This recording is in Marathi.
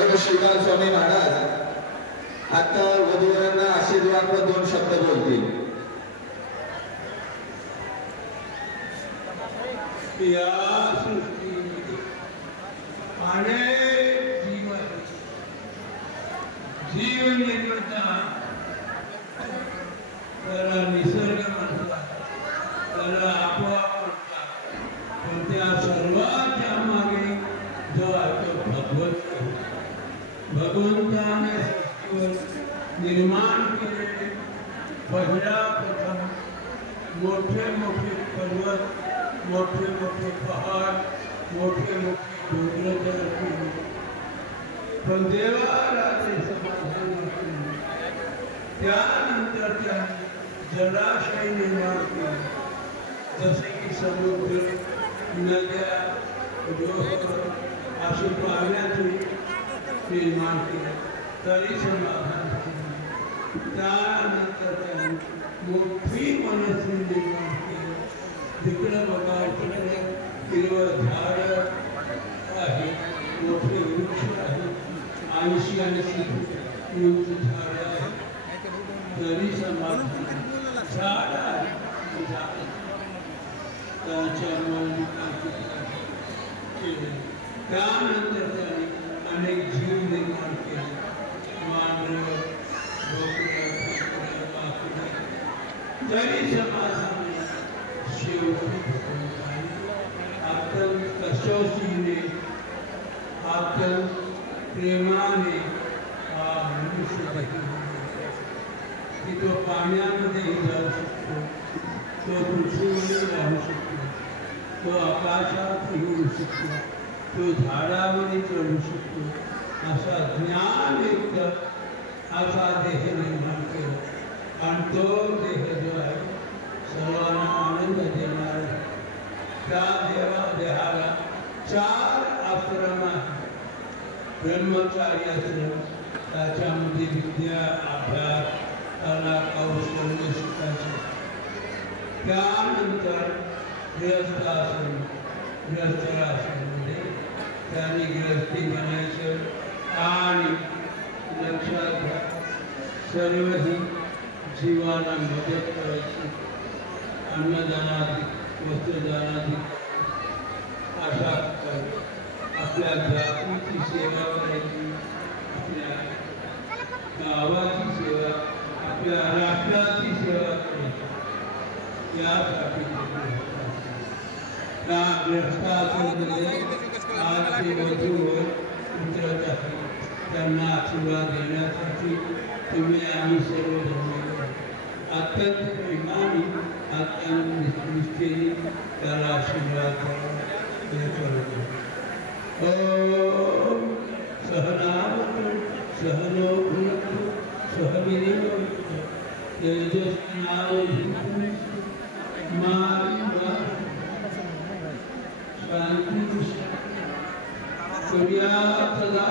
श्रीकांत स्वामी महाराज आता वधूवरांना आशीर्वाद 2 शब्द बोलतील. या सृष्टी अनेक जीव निर्माता त्याला निसर्ग म्हणतात, त्याला आपोआप म्हणतात, पण त्या सर्वांच्या मागे जो आहे तो भगवंताने सृष्टीवर निर्माण केलेले पहिला प्रथम मोठे मोठे पर्वत, मोठे मोठे पहाड, मोठे मोठे डोंगर तयार केले, पण देवाला ते समाधान केले. त्यानंतर त्याने जलाशय निर्माण केले, जसे की समुद्र, नद्या, डोंगर असे पाण्यातून निर्माण केले, तरी समाधान केले. त्यानंतर त्याने मोठी मनस्वी निर्माण केली. जिकडे बघा तिकडे हिरवं झाड आहे, मोठे वृक्ष आहे, 80 आणि 100 झाड आहे, तरी समाधान झाड आहे. त्याच्या केले. त्यानंतर त्याने अनेक जीव निर्माण केले, मांढरं, बोकडं, माकडं, तरी समाधान. अत्यंत कसोशीने, अत्यंत प्रेमाने हा मनुष्य की तो पाण्यामध्येही जाऊ शकतो, तो पृथ्वीमध्ये राहू शकतो, तो आकाशातही उडू शकतो, तो झाडामध्ये चढू शकतो. असा ज्ञानयुक्त असा देह निर्माण केला आणि तो देह जो आहे सर्वांना आनंद देणार आहे. त्या देहाला 4 आश्रम आहेत. ब्रह्मचारी आश्रम, त्याच्यामध्ये विद्या, अभ्यास, कला, कौशल्य शिकायचे. त्यानंतर गृहस्थाश्रम, गृहस्थाश्रममध्ये त्यांनी गृहस्थी बनायचं आणि लक्षात घ्या सर्वही जीवाला मदत करायची, अन्नदानादी, वस्त्रदानादी अशा आपल्या जातीची सेवा करायची, आपल्या गावाची सेवा, आपल्या राष्ट्राची सेवा करायची. यासाठी त्या गृहस्थाश्रममध्ये आज ते वधूवर उतरत आहे. त्यांना आशीर्वाद देण्यासाठी तुम्ही आम्ही सर्व धर्म अत्यंत प्रेमाने, अत्यंत निष्ठेने त्याला आशीर्वाद करतो. ओम सहनावतु सहनौ भुनक्तु सह वीर्यं तेजस्विनावधीतु मा शांति कुर्यात् सदा.